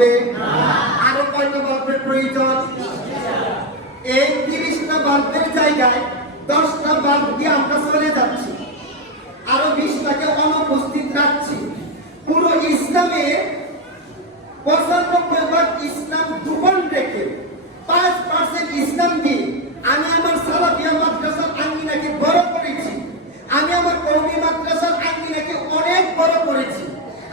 হবে? আরো কয়টা বাল্বের প্রয়োজন? এই 30টা বাল্বের জায়গায় 10টা বাল্ব দিয়ে আমরা চলে যাচ্ছি, আরো 20টাকে অনুপস্থিত রাখছি। পুরো ইসলামে 95% ইসলাম দুবন রেখে 5% ইসলাম দিয়ে আমি আমার সালাফিয়া মাদ্রাসার আঙ্গিনাকে বড় করেছি, আমি আমার কওমি মাদ্রাসার আঙ্গিনাকে অনেক বড় করেছি,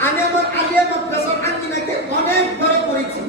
আমি আমার আলিয়া মাদ্রাসার আঙ্গিনাকে অনেক বড় করেছি।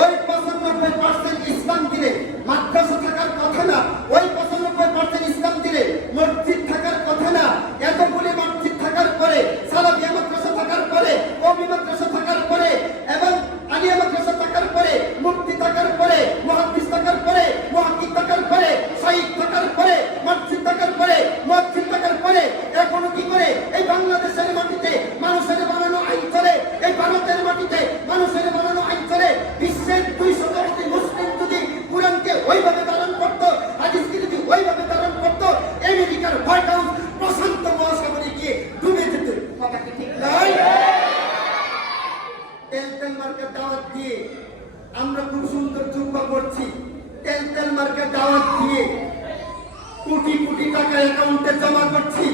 ওই 95% ইসলাম দিলে মাদ্রাসা থাকার কথা না, ওই 95% ইসলাম দিলে মসজিদ থাকার কথা না। এতগুলি মসজিদ থাকার পরে, সালাফিয়া মাদ্রাসা থাকার পরে, কওমি মাদ্রাসা থাকার পরে এবং আলিয়া মাদ্রাসা থাকার পরে, মুফতি থাকার পরে, মুহাদ্দিস থাকার পরে, মুহাক্কিক থাকার পরে, শাইখ থাকার পরে, মসজিদ থাকার পরে, মসজিদ থাকার পরে এখনো কি করে এই বাংলাদেশের মাটিতে মানুষের বানানো আইন চলে, এই ভারতের মাটিতে মানুষের বানানো আইন চলে। বিশ্বের 200 মুসলিম যদি কোরআনকে ওইভাবে ধারণ করতো, হাদিসকে যদি ওইভাবে ধারণ করতো, আমেরিকার হোয়াইট হাউস প্রশান্ত মহাসাগরে গিয়ে ডুবে যেত। কথা কি ঠিক নয়? তেল মার্কা দাওয়াত দিয়ে আমরা খুব সুন্দর যুদ্ধ করছি, তেল মার্কা দাওয়াত দিয়ে কোটি কোটি টাকা অ্যাকাউন্টে জমা করছি,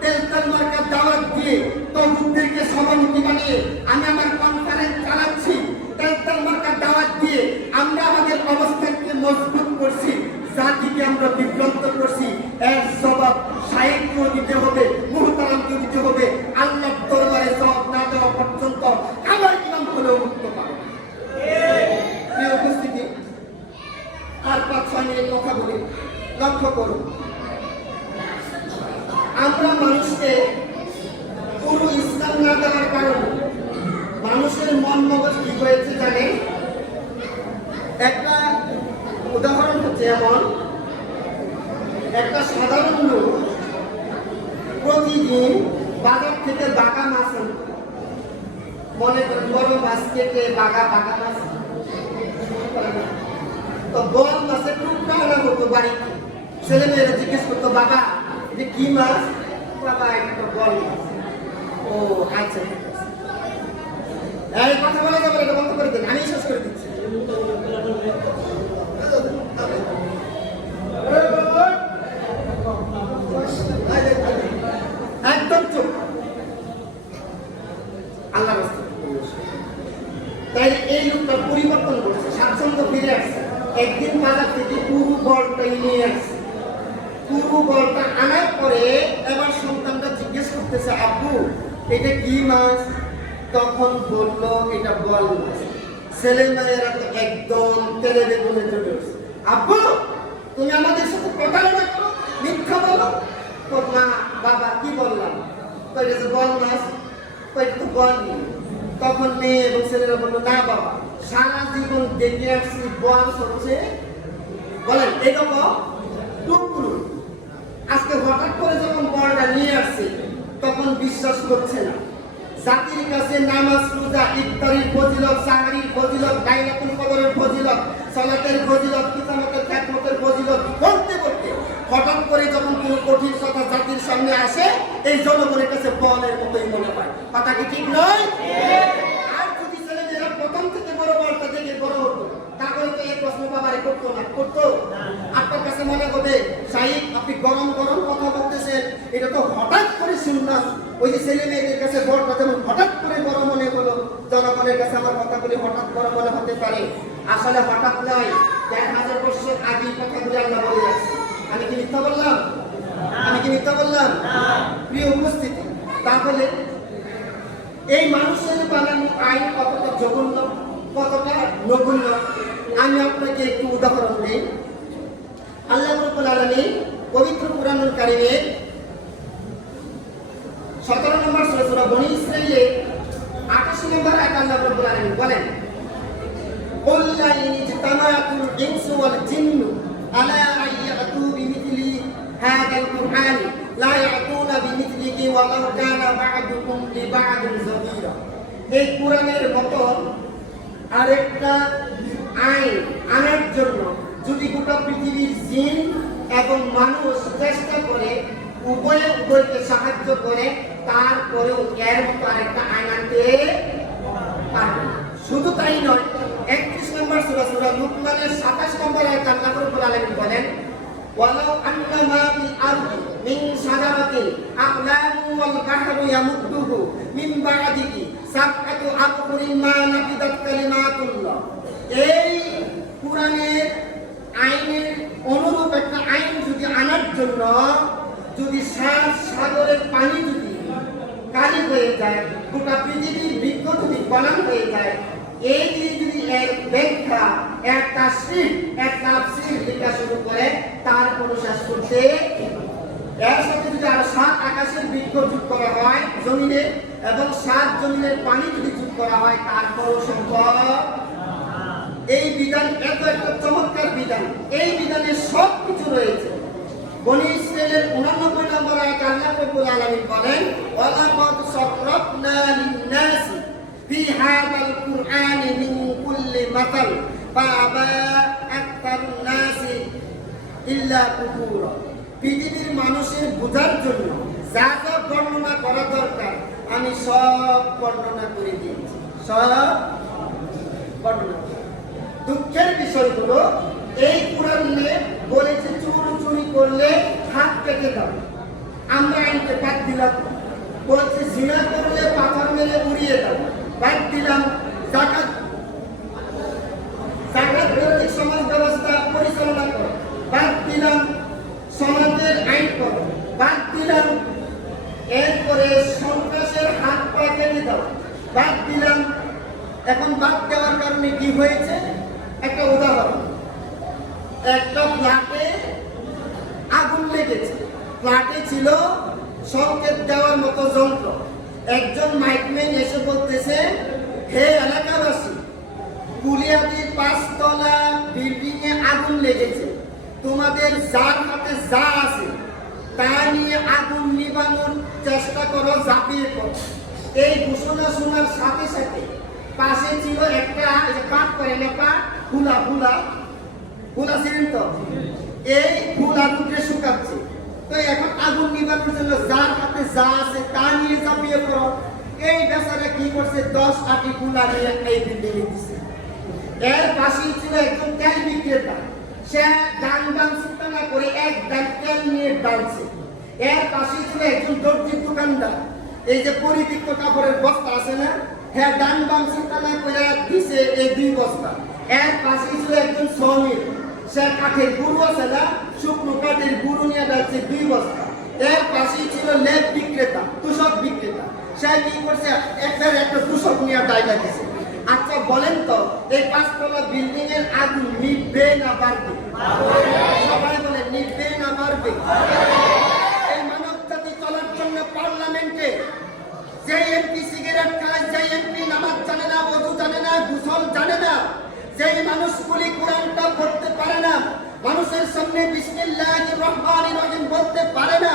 তেল মার্কা দাওয়াত দিয়ে তরুণদেরকে সভাপতি বানিয়ে আমি আমার কনফারেন্স চালাচ্ছি, তেল মার্কা দাওয়াত দিয়ে আমরা আমাদের অবস্থানকে মজবুত করছি, জাতিকে আমরা বিভ্রান্ত করছি। এর জবাব শাইখকেও দিতে হবে, মুহতারামকেও দিতে হবে। আল্লাহর দরবারে জবাব না দেওয়া পর্যন্ত আমার ইমাম হলেও মুক্ত পাবে। প্রিয় উপস্থিতি, আর 5-6 মিনিট কথা বলি। লক্ষ্য করুন, আমরা মানুষকে পুরো ইসলাম না দেওয়ার কারণে মানুষের মন মগজ কি হয়েছে জানে? একটা উদাহরণ হচ্ছে এমন, একটা সাধারণ লোক প্রতিদিন বাজার থেকে বাঘা মাছ আনতো, মনে করেন বড় বাস্কেটে বাঘা মাছ, তো বড় মাছের টুকরা আনা হতো বাড়িতে। ছেলে মেয়েরা জিজ্ঞেস করতো, বাবা এটা কি মাছ? বাবা এটা তো বড় মাছ। ও আচ্ছা, এই কথা বলা যাবে, এটা বন্ধ করে দিন, আমি শেষ করে দিচ্ছি। একদম চুপ, আল্লাহ তাই এই লোকটা পরিবর্তন করছে, স্বাচ্ছন্দ্য ফিরে আসছে। একদিন বাজার থেকে পুরো বলটা নিয়ে আসছে, পুরো বলটা আনার পরে এবার সন্তানটা জিজ্ঞেস করতেছে, আব্বু এটা কি মাছ? তখন বললো এটা বল মাছ। ছেলে মেয়েরা তো একদম তেলে বেগুনে চলে উঠছে, আব্বু তুমি আমাদের সাথে প্রতারণা করো, মিথ্যা বলো। না বাবা কি বললাম? এটা যে বল মাছ, এটা তো বল। তখন মেয়ে এবং ছেলেরা বললো, না বাবা সারা জীবন দেখে আসছি বল হচ্ছে, বলেন এরকম টুকরো। আজকে হঠাৎ করে যখন বলটা নিয়ে আসছে তখন বিশ্বাস করছে না। জাতির কাছে নামাজ, রোজা, ইফতারির ফজিলত, সাহরির ফজিলত, লাইলাতুল কদরের ফজিলত, সালাতের ফজিলত, কিতামতের খিদমতের ফজিলত বলতে বলতে হঠাৎ করে যখন কোনো কঠিন কথা জাতির সামনে আসে, এই জনগণের কাছে বলের মতোই মনে হয়। কথা কি ঠিক নয়? আর যদি ছেলেমেয়েরা প্রথম থেকে বড় বলটা দেখে বড় হতো, তাহলে তো এই প্রশ্ন বাবারে করতো না, করতো? আপনার কাছে মনে হবে, শাইখ আপনি গরম গরম কথা বলতেছেন, এটা তো হঠাৎ করে শুনলাম। ওই যে ছেলে মেয়েদের কাছে বড়টা যেমন হঠাৎ করে বড় মনে হলো, জনগণের কাছে আমার কথাগুলি হঠাৎ বড় মনে হতে পারে। আসলে হঠাৎ নয়, 1000 বছর আগে কথাগুলি আল্লাহ বলে যাচ্ছে। আমি কি মিথ্যা বললাম? আমি কি মিথ্যা বললাম? প্রিয় উপস্থিতি, তাহলে এই মানুষের বানানো আইন কতটা জঘন্য, কতটা নগণ্য, আমি আপনাকে একটু উদাহরণ দিই। আল্লাহ রাব্বুল আলামিন পবিত্র কুরআনুল কারীমে 17 নম্বর সূরা বনী ইসরাঈলে 88 নম্বর আয়াতে আল্লাহ রাব্বুল আলামিন বলেন, কুল লা ইজতামাআতুল ইনসু ওয়াল জিন্নু আলা আইয়াতু বিমিথলি হাদাল কুরআন লা ইয়াতুনা বিমিথলিহি ওয়ালাউ কানা বা'দুকুম লিবা'দিন যাবীরা। এই কুরআনের মতন আরেকটা আইন আনার জন্য যদি গোটা পৃথিবীর জিন এবং মানুষ চেষ্টা করে, উভয়ে উভয়কে সাহায্য করে, তারপরেও এর মতো আরেকটা আইন আনতে পারবে। শুধু তাই নয়, লুকমানের 27 নম্বর আয়াত আল্লাহ রাব্বুল আলামিন বলেন ওয়ালাউ আন্না মা ফিল আরদি মিন শাজারাতিন আকলামু ওয়াল বাহরু ইয়ামুদ্দুহু মিন বা'দিহি সাবআতু আবহুরিন মা নাফিদাত কালিমাতুল্লাহ। এই কুরআনের আইনের অনুরূপ একটা আইন যদি আনার জন্য যদি সাগরের পানি যদি কালি হয়ে যায়, গোটা পৃথিবীর বৃক্ষ যদি বনাম হয়ে যায়, এই যদি এর ব্যাখ্যা এক তাফসীর এক তাফসীর লেখা শুরু করে তার কোনো শেষ করতে, এর সাথে যদি আরো 7 আকাশের বৃক্ষ যোগ করা হয় জমিনে এবং 7 জমিনের পানি যদি যোগ করা হয় তারপরও সম্ভব। এই বিধান এত একটা চমৎকার বিধান, এই বিধানে সব কিছু রয়েছে। বনি ইসরাইলের 89 নম্বর আয়াতে আল্লাহ রাব্বুল আলামিন বলেন ওয়ালাকাদ সাররাফনা লিন-নাসি ফি হাযাল কুরআনি মিন কুল্লি মাতাল ফাআবা আকতারুন নাসি ইল্লা কুফুরা। পৃথিবীর মানুষের বোঝার জন্য যা যা বর্ণনা করা দরকার আমি সব বর্ণনা করে দিয়েছি, সব বর্ণনা। দুঃখের বিষয় হলো এই কোরআনে বলেছে চুরি করলে হাত কেটে দাও, আমরা আইনকে বাদ দিলাম। বলছে জিনা করলে পাথর মেরে উড়িয়ে দাও, বাদ দিলাম। যাকাত ভিত্তিক সমাজ ব্যবস্থা পরিচালনা করো, বাদ দিলাম। সমাজের আইন করো, বাদ দিলাম। এরপরে সন্ত্রাসের হাত পা কেটে দাও, বাদ দিলাম। এখন বাদ দেওয়ার কারণে কি হয়েছে? একটা উদাহরণ, একটা ফ্ল্যাটে আগুন লেগেছে, ফ্ল্যাটে ছিল সংকেত দেওয়ার মতো যন্ত্র। একজন মাইকম্যান এসে বলতেছে, হে এলাকাবাসী, কুলিয়াদির 5 তলা বিল্ডিং এ আগুন লেগেছে, তোমাদের যার হাতে যা আছে তা নিয়ে আগুন নিবানোর চেষ্টা করো, ঝাঁপিয়ে পড়ো। এই ঘোষণা শোনার সাথে সাথে পাশে ছিল একটা পাট করে না, পাট ফুলা ছিলেন তো, এই ফুল আগুনকে শুকাচ্ছে। তো এখন আগুন নিবানোর জন্য যার হাতে যা আছে তা নিয়ে ঝাঁপিয়ে পড়ো। এই বেচারা কি করছে, 10 আটি ফুলা নিয়ে এই বিল্ডিং এ দিচ্ছে। এর পাশেই ছিল একজন তেল বিক্রেতা, সে ডান চিন্তা না করে এক ডান তেল নিয়ে ডালছে। এর পাশেই ছিল একজন দর্জির দোকানদার, এই যে পরিতিক্ত কাপড়ের বস্তা আছে না, হ্যাঁ ডান বাম চিন্তা না করে দিছে এই 2 বস্তা। এর পাশেই ছিল একজন শ্রমিক, সে কাঠের গুঁড়ো আছে না, শুকনো কাঠের গুঁড়ো নিয়ে ডালছে 2 বস্তা। এর পাশেই ছিল লেপ বিক্রেতা, তুষক বিক্রেতা, সে কি করছে, একটা তুষক নিয়ে ডাইলা দিছে। আচ্ছা বলেন তো, এই 5 তলা বিল্ডিং এর আগুন নিভবে না বাড়বে? সবাই বলে নিভবে না বাড়বে? এই মানব জাতি চলার জন্য পার্লামেন্টে যে এমপি সিগারেট খায়, যে এমপি নামাজ জানে না, ওযু জানে না, গোসল জানে না, যেই মানুষগুলি কোরআনটা পড়তে পারে না, মানুষের সামনে বিসমিল্লাহির রহমানির রহিম বলতে পারে না,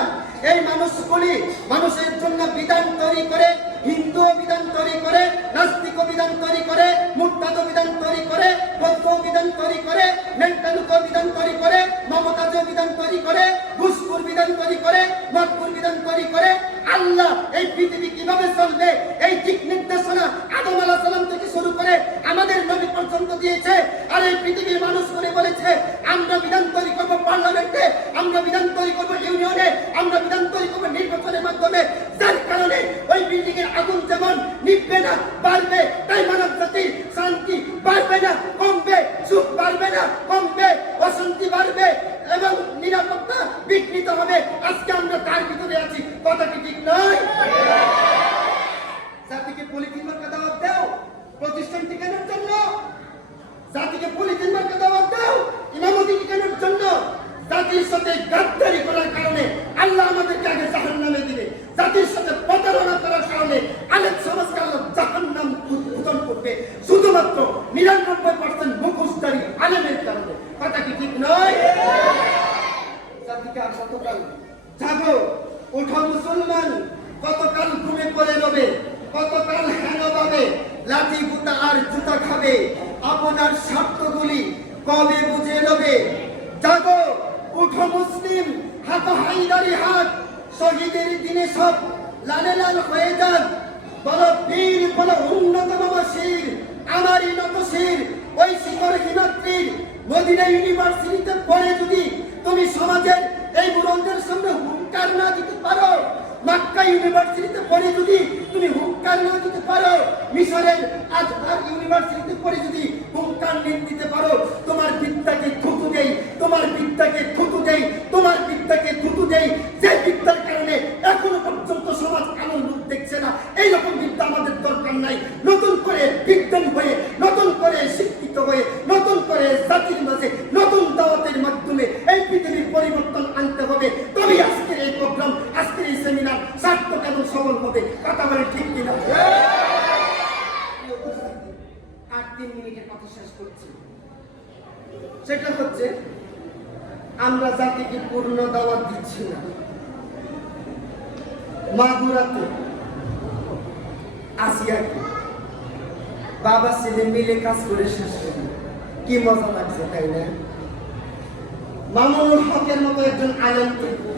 এই মানুষগুলি মানুষের জন্য বিধান তৈরি করে, হিন্দু বিধান তৈরি করে, নাস্তিক বিধান তৈরি করে, মুরতাদ বিধান তৈরি করে, বৌদ্ধ বিধান তৈরি করে, মেন্টালুক বিধান তৈরি করে, মমতাজ বিধান তৈরি করে, ঘুষখোর বিধান তৈরি করে, মদখোর বিধান তৈরি করে। আল্লাহ এই পৃথিবী কিভাবে চলবে এই দিক নির্দেশনা আদম আলাইহিস সালাম থেকে শুরু করে আমাদের নবী পর্যন্ত দিয়েছে। আর এই পৃথিবীর মানুষগুলি বলেছে আমরা বিধান তৈরি করব পার্লামেন্টে, আমরা বিধান তৈরি করব ইউনিয়নে, আমরা বিধান তৈরি করব নির্বাচনের মাধ্যমে। যার কারণে ওই বিল্ডিং এর আগুন যেমন নিভবে না বাড়বে, তাই মানব জাতির শান্তি বাড়বে না কমবে, সুখ বাড়বে না কমবে, অশান্তি বাড়বে এবং নিরাপত্তা বিঘ্নিত হবে। আজকে আমরা তার ভিতরে আছি, কথা কি ঠিক নয়? জাতিকে পলিথিন মার্কা দাওয়াত দাও প্রতিষ্ঠান টিকানোর জন্য, জাতিকে পলিথিন মার্কা দাওয়াত দাও ইমামতি টিকানোর জন্য। জাতির সাথে গাদ্দারি করার কারণে আল্লাহ আমাদেরকে আগে জাহান্নামে দিবে, জাতির সাথে প্রতারণা করার কারণে আলেম সমাজকে আল্লাহ জাহান্নাম উদ্বোধন করবে, শুধুমাত্র 99% মুখোশধারী আলেমের কারণে। কথা কি ঠিক নয়? জাতিকে আর কতকাল জাগো, ওঠো মুসলমান, কতকাল ঘুমে পড়ে রবে, কতকাল হেন পাবে, লাঠি গুতা আর জুতা খাবে, আপনার স্বার্থগুলি কবে বুঝে নেবে? জাগো, উঠো মুসলিম, হাত হাইদারি হাত, শহীদের দিনে সব লালে লাল হয়ে যান। বলো বীর, বলো উন্নত বাবা শির, আমারই নত শির, ওই শিকর হিমাত্রী মদিনা ইউনিভার্সিটিতে পড়ে যদি তুমি সমাজের এই বুলন্দের সামনে হুঙ্কার না দিতে পারো, মক্কা ইউনিভার্সিটিতে পড়ে যদি তুমি হুঙ্কার না দিতে পারো, মিশরের আজহার ইউনিভার্সিটিতে পড়ে যদি হুঙ্কার দিতে পারো, তোমার বিদ্যাকে থুতু দেই, তোমার বিদ্যাকে থুতু দেই, তোমার বিদ্যাকে থুতু দেই। যে বিদ্যার কারণে এখনো পর্যন্ত সমাজ এমন রূপ দেখছে না, এইরকম বিদ্যা আমাদের দরকার নাই। নতুন করে বিজ্ঞান হয়ে, নতুন করে শিক্ষিত হয়ে, নতুন করে জাতির মাঝে নতুন দাওয়াতের মাধ্যমে এই পৃথিবীর পরিবর্তন আনতে হবে। তবেই আজকের এই প্রোগ্রাম, আজকের এই সেমিনার সার্থক এবং সফল হবে। কথা বলে ঠিক কিনা? আর 3 মিনিটের কথা শেষ করছি। সেটা হচ্ছে আমরা জাতিকে পূর্ণ দাওয়াত দিচ্ছি না। মাগুরাতে আসিয়াকে বাবা ছেলে মিলে কাজ করে শেষ করি, কি মজা লাগছে তাই না? মামুনুল হকের মতো একজন আলেম থাকবে,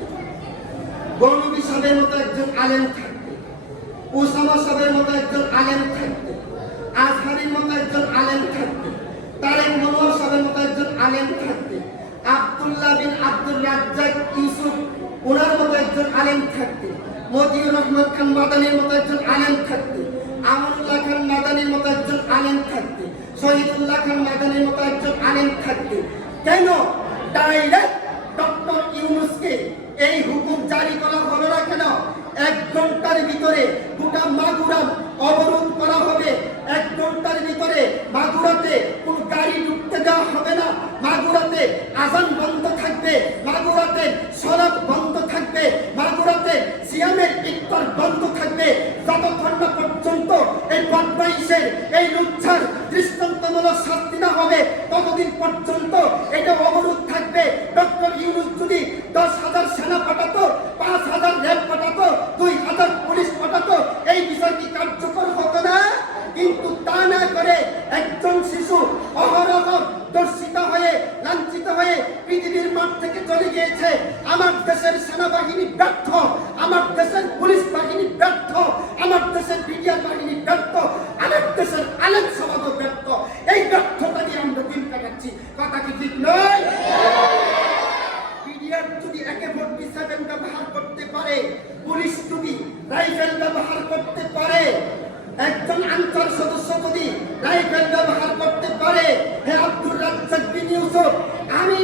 গণবী সাহেবের মতো একজন আলেম থাকবে, ওসামা সাহেবের মতো একজন আলেম থাকবে, আজহারের মতো একজন আলেম থাকবে, তারেক মনোয়ার সাহেবের মতো একজন আলেম থাকবে, আব্দুল্লাহ বিন আব্দুর রাজ্জাক ইউসুফ ওনার মতো একজন আলেম থাকবে, মতিউর রহমান খান মাদানির মতো একজন আলেম থাকবে, আমানুল্লাহ খান মাদানির মতো একজন আলেম থাকবে, শহীদুল্লাহ খান মাদানির মতো একজন আলেম থাকবে। কেন ডাইরেক্ট ডক্টর ইউনূসকে এই হুকুম জারি করা হলো না কেন? 1 ঘন্টার ভিতরে গোটা মাগুরা অবরোধ করা হবে। 1 ঘন্টার ভিতরে মাগুরাতে কোন গাড়ি ঢুকতে দেওয়া হবে না। মাগুরাতে আজান বন্ধ থাকবে, মাগুরাতে সড়ক বন্ধ থাকবে, মাগুরাতে সিয়ামের ইফতার বন্ধ থাকবে। যতক্ষণ না পর্যন্ত এই বদমাইশের, এই লুচ্ছার দৃষ্টান্তমূলক শাস্তি না হবে, ততদিন পর্যন্ত এটা অবরোধ থাকবে। ডক্টর ইউনূস যদি 10,000 সেনা পাঠাতো, 5,000 র্যাব পাঠাতো, 2,000 পুলিশ পাঠাতো, এই বিষয়টি কার্যকর হতো না। কিন্তু তা না করে একজন শিশু অহরহ দর্শিত হয়ে, লাঞ্ছিত হয়ে পৃথিবীর মাঠ থেকে চলে গিয়েছে। আমার দেশের সেনাবাহিনী ব্যর্থ, আমার দেশের পুলিশ বাহিনী ব্যর্থ, আমার দেশের মিডিয়া বাহিনী ব্যর্থ, আমার দেশের আলেম সমাজও ব্যর্থ। এই ব্যর্থতা নিয়ে আমরা দিন কাটাচ্ছি। কথা কি ঠিক নয়? মিডিয়ার যদি AK-47 ব্যবহার করতে পারে, পুলিশ যদি রাইফেল ব্যবহার করতে পারে, একজন আনসার সদস্য যদি রাইফেল ব্যবহার করতে পারে, হে আব্দুর রাজ্জাক বিন ইউসুফ, আমি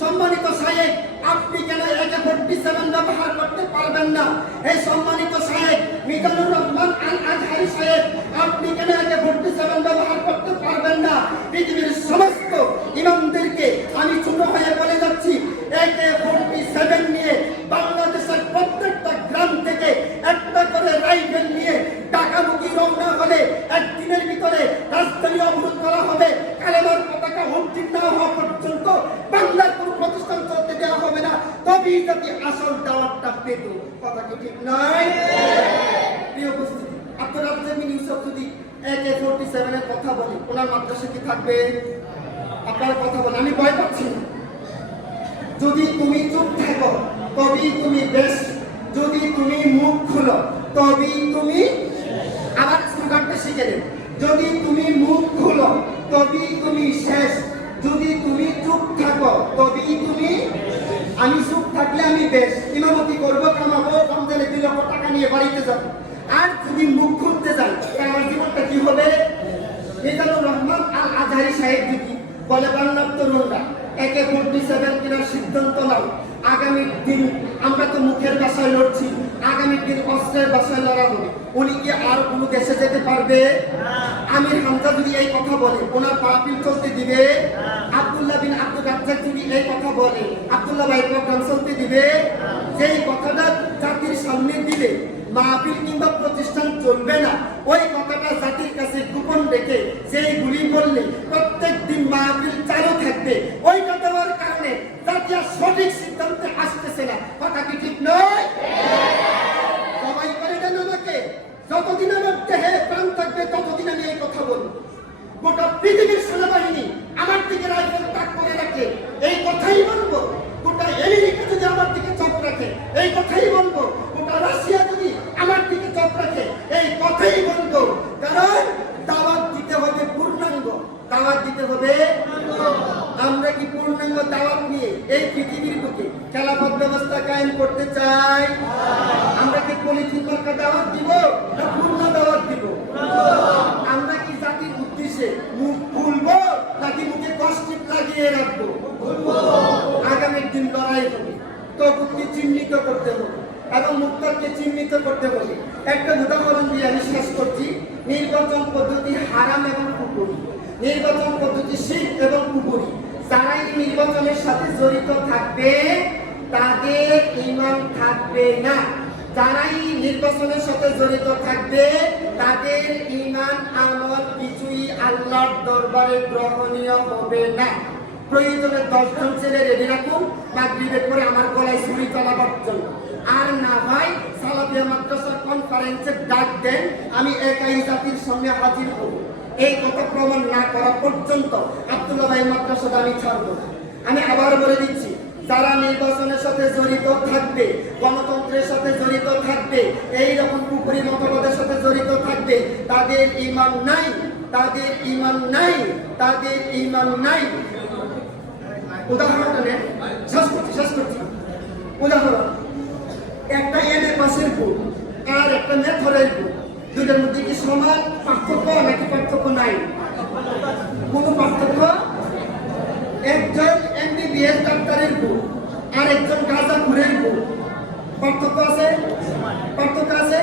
সম্মানিত সাহেব, আপনি কেন AK-47 ব্যবহার করতে পারবেন না? এই সম্মানিত সাহেব মিজানুর রহমান আল আজহারি সাহেব, আপনি কেন AK-47 ব্যবহার করতে পারবেন না? পৃথিবীর সমস্ত ইমামদেরকে আমি ছোট হয়ে বলে যাচ্ছি, AK-47 নিয়ে বাংলাদেশের প্রত্যেকটা গ্রাম থেকে একটা করে রাইফেল নিয়ে ঢাকামুখী রওনা হলে 1 দিনের ভিতরে রাজধানী অবরোধ করা হবে। কালেমার পতাকা উত্তীর্ণ না হওয়া পর্যন্ত বাংলার কোনো প্রতিষ্ঠান চলতে দেওয়া হবে না। তবেই যদি আসল দাওয়াতটা পেত। কথা কি ঠিক নয়? প্রিয় উপস্থিতি, আব্দুর রাজ্জাক বিন ইউসুফ যদি AK-47 এর কথা বলে, ওনার মাদ্রাসা কি থাকবে? আপনারা কথা বলেন, আমি ভয় পাচ্ছি না। যদি তুমি চুপ থাকো তবেই তুমি বেশ, যদি তুমি মুখ খুলো তবেই তুমি, আবার স্লোগানটা শিখে নেন, যদি তুমি মুখ খুলো তবেই তুমি শেষ, যদি তুমি চুপ থাকো তবেই তুমি। আমি চুপ থাকলে আমি বেশ, ইমামতি করবো, কামাবো, রমজানে 2 লক্ষ টাকা নিয়ে বাড়িতে যাবো। আর যদি মুখ খুলতে যাই আমার জীবনটা কি হবে? মিজানুর রহমান আল আজহারি সাহেব যদি বলে বাংলার তরুণরা AK-47 কেনার সিদ্ধান্ত নাও, আগামী দিন আমরা তো মুখের ভাষায় লড়ছি, আগামী দিন অস্ত্রের ভাষায় লড়া হবে, উনি কি আর কোনো দেশে যেতে পারবে? আমির হামজা যদি এই কথা বলে, ওনার মাহফিল চলতে দিবে? আব্দুল্লাহ বিন আব্দুর রাজ্জাক যদি এই কথা বলে, আব্দুল্লাহ ভাই প্রোগ্রাম চলতে দিবে? যেই কথাটা জাতির সামনে দিলে মাহফিল কিংবা প্রতিষ্ঠান চলবে না, ওই কথাটা জাতির কাছে গোপন রেখে যেইগুলি বললে প্রত্যেক দিন মাহফিল চালু থাকবে, ওইটা দেওয়ার কারণে জাতি আর সঠিক সিদ্ধান্তে আসতেছে না। কথা কি ঠিক নয়? সবাই করে দেন আমাকে, যতদিন আমার দেহে প্রাণ থাকবে ততদিন আমি এই কথা বলবো। গোটা পৃথিবীর সেনাবাহিনী আমার দিকে রাইফেল তাক করে রাখে, এই কথাই বলবো। গোটা আমেরিকা যদি আমার দিকে চোখ রাখে, এই কথাই বলবো। গোটা রাশিয়া যদি আমার দিকে চোখ রাখে, এই কথাই বলবো। কারণ দাওয়াত দিতে হবে পূর্ণাঙ্গ, দাওয়াত দিতে হবে। আমরা কি পূর্ণাঙ্গ দাওয়াত নিয়ে এই পৃথিবীর বুকে খেলাফত ব্যবস্থা কায়েম করতে চাই? আমরা কি পলিথিন মার্কা দাওয়াত দিব না পূর্ণ দাওয়াত দিব? আমরা কি জাতির উদ্দেশ্যে মুখ খুলবো নাকি মুখে কষ্টিপ লাগিয়ে রাখবো? আগামীর দিন লড়াই হবে, তগুতকে চিহ্নিত করতে হবে এবং মুক্তারকে চিহ্নিত করতে হবে। একটা উদাহরণ দিয়ে আমি শেষ করছি। নির্বাচন পদ্ধতি হারাম এবং কুফরি, নির্বাচন পদ্ধতি শিরক এবং কুফরি। যারা এই নির্বাচনের সাথে জড়িত থাকবে তাদের ঈমান থাকবে না। যারাই নির্বাচনের সাথে জড়িত থাকবে তাদের ঈমান আমল কিছুই আল্লাহর দরবারে গ্রহণীয় হবে না। প্রয়োজনে 10 জন ছেলে রেডি রাখুন মাগরিবের পরে আমার গলায় ছুরি চালাবার জন্য। আর না হয় সালাফিয়া মাদ্রাসা কনফারেন্সে ডাক দেন, আমি একাই জাতির সামনে হাজির হব। এই কথা প্রমাণ না করা পর্যন্ত আব্দুল্লাহ ভাই মাদ্রাসাটা আমি ছাড়ব না। আমি আবার বলে দিচ্ছি, যারা নির্বাচনের সাথে জড়িত থাকবে, গণতন্ত্রের সাথে জড়িত থাকবে, এই রকম কুফরি মতবাদের সাথে জড়িত থাকবে, তাদের ঈমান নাই, তাদের ঈমান নাই, তাদের ঈমান নাই। উদাহরণটা নেন, শেষ করছি। উদাহরণ, একটা এমএ পাসের বুক আর একটা মেথরের বুক, দুটোর মধ্যে কি সমান পার্থক্য নাকি পার্থক্য নাই? কোনো পার্থক্য? একজন এমবিবিএস ডাক্তারের বুক আর একজন গাঁজাখুরের বুক, পার্থক্য আছে? পার্থক্য আছে।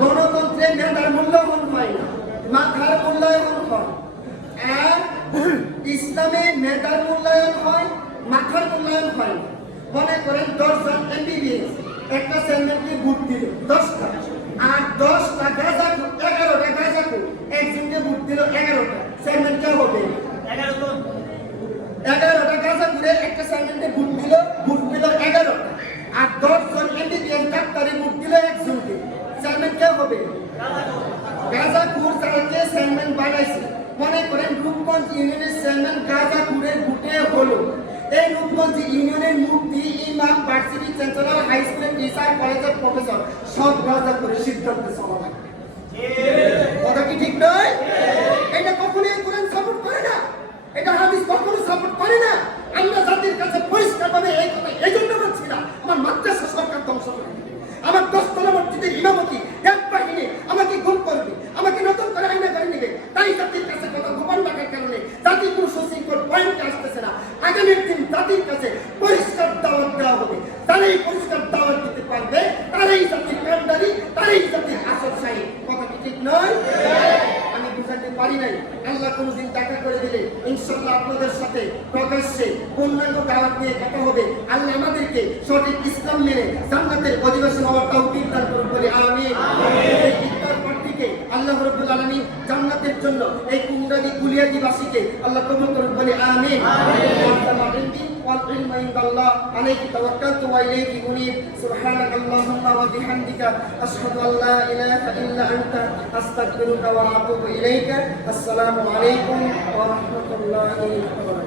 গণতন্ত্রে মেধার মূল্যায়ন হয় না, মাথার মূল্যায়ন হয়। আর ইসলামে মেধার মূল্যায়ন হয়, মাথার মূল্যায়ন হয় না। মনে করেন 10 জন এমবিবিএস একটা চেয়ারম্যানকে ভোট দিল 10টা, আর 10টা গাঁজাখুর, 11টা গাঁজাখুর একজনকে ভোট দিল 11টা, চেয়ারম্যান কে হবে? 11টা গাঁজাখুরে একটা চেয়ারম্যানকে ভোট দিল 11টা, আর 10 জন এমবিবিএস ডাক্তারে ভোট দিল একজনকে, চেয়ারম্যান কে হবে? গাঁজাখুর যাকে চেয়ারম্যান বানাইছে। মনে করেন রূপগঞ্জ ইউনিয়নের চেয়ারম্যান গাঁজাখুরের ভোটে হলো। এই রূপগঞ্জ ইউনিয়নের মুফতি, ইমাম, ভার্সিটি চ্যান্সেলর, হাই স্কুলের টিচার, কলেজের প্রফেসর সব গাঁজাখুরের সিদ্ধান্তে চলা লাগবে। কথা কি ঠিক নয়? এটা কখনোই কোরআন সাপোর্ট করে না, এটা হাদিস কখনো সাপোর্ট করে না। আমরা জাতির কাছে পরিষ্কারভাবে এই কথা এই জন্য বলছি না, আমার মাদ্রাসা সরকার ধ্বংস করে দিবে, আমার 10 তলা মসজিদের ইমামতি এক বাহিনী আমাকে গুম করবে, আমাকে নতুন করে আইনা করে নিবে। তাই জাতির কাছে কথা গোপন রাখার কারণে জাতির কোনো সুশৃঙ্খল পয়েন্ট আসতেছে না। আগামীর দিন জাতির কাছে পরিষ্কার দাওয়াত দেওয়া হবে, তারাই পরিষ্কার দাওয়াত দিতে পারবে, তারাই জাতির কান্ডারি, তারাই জাতির আসল শাহী। কথা কি ঠিক নয়? আমি বুঝাতে পারি নাই। আল্লাহ কোনদিন দেখা করে দিলে ইনশাআল্লাহ আপনাদের সাথে প্রকাশ্যে পূর্ণাঙ্গ দাওয়াত নিয়ে কথা হবে। আল্লাহ আমাদেরকে সঠিক ইসলাম মেনে জান্নাতের অধিবাসী হওয়ার তৌফিক দান করুন বলে আমিন। এই ইফতার পার্টিকে আল্লাহ রাব্বুল আলামিন জান্নাতের জন্য এই কুমরানি কুলিয়াদিবাসীকে আল্লাহ কবুল করুন বলে আমিন। والعلم عند الله عليك توكلت وإليك أنيب سبحانك اللهم وبحمدك أشهد أن لا إله إلا أنت أستغفرك وأتوب إليك. السلام عليكم ورحمة الله وبركاته.